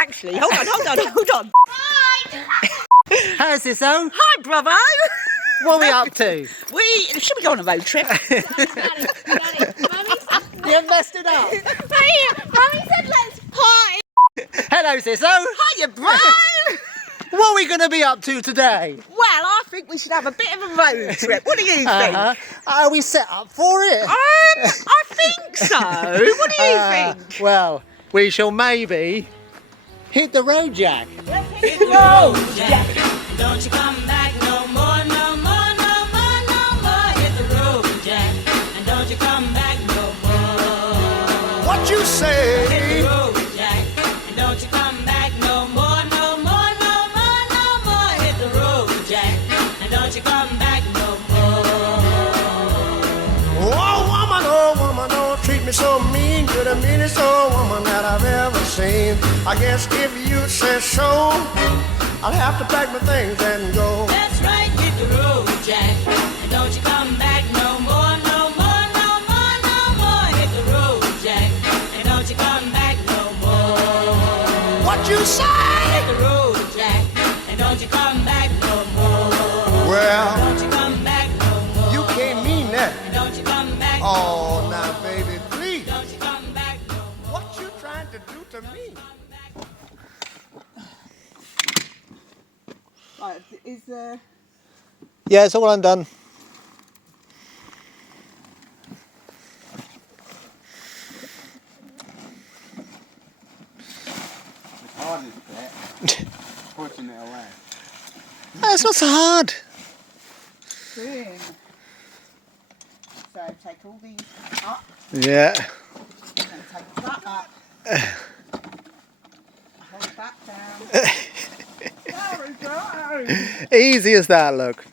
actually. Hold on. How's this, own? Hi, brother. What are we up to? Should we go on a road trip? You messed it up. Mummy said let's party. Hello, Sisso. Hiya, bro. What are we going to be up to today? Well, I think we should have a bit of a road trip. What do you think? Are we set up for it? I think so. What do you think? Well, we shall maybe hit the road, Jack. Hit the road, Jack. Don't you come back no more, no more, no more, no more. Hit the road, Jack, and don't you come back no more. What you say? Hit the road, Jack, and don't you come back no more, no more, no more, no more. Hit the road, Jack, and don't you come back no more. Oh woman, don't treat me so mean. You're the meanest old woman that I've ever seen. I guess if you say so, I'll have to pack my things and go. That's right, hit the road, Jack, and don't you come back no more, no more, no more, no more. Hit the road, Jack, and don't you come back no more. What you say? Hit the road, Jack, and don't you come back no more. Well, Don't you come back no more. you can't mean that. And don't you come back no Oh, now baby, please. more. Don't you come back no more. What you trying to do to me? Right, is Yeah, it's all undone. Hardest bit, pushing it away. That's not so hard. boom. So take all these up Yeah. and take that up. Hold that down. There we go. Easy as that, look.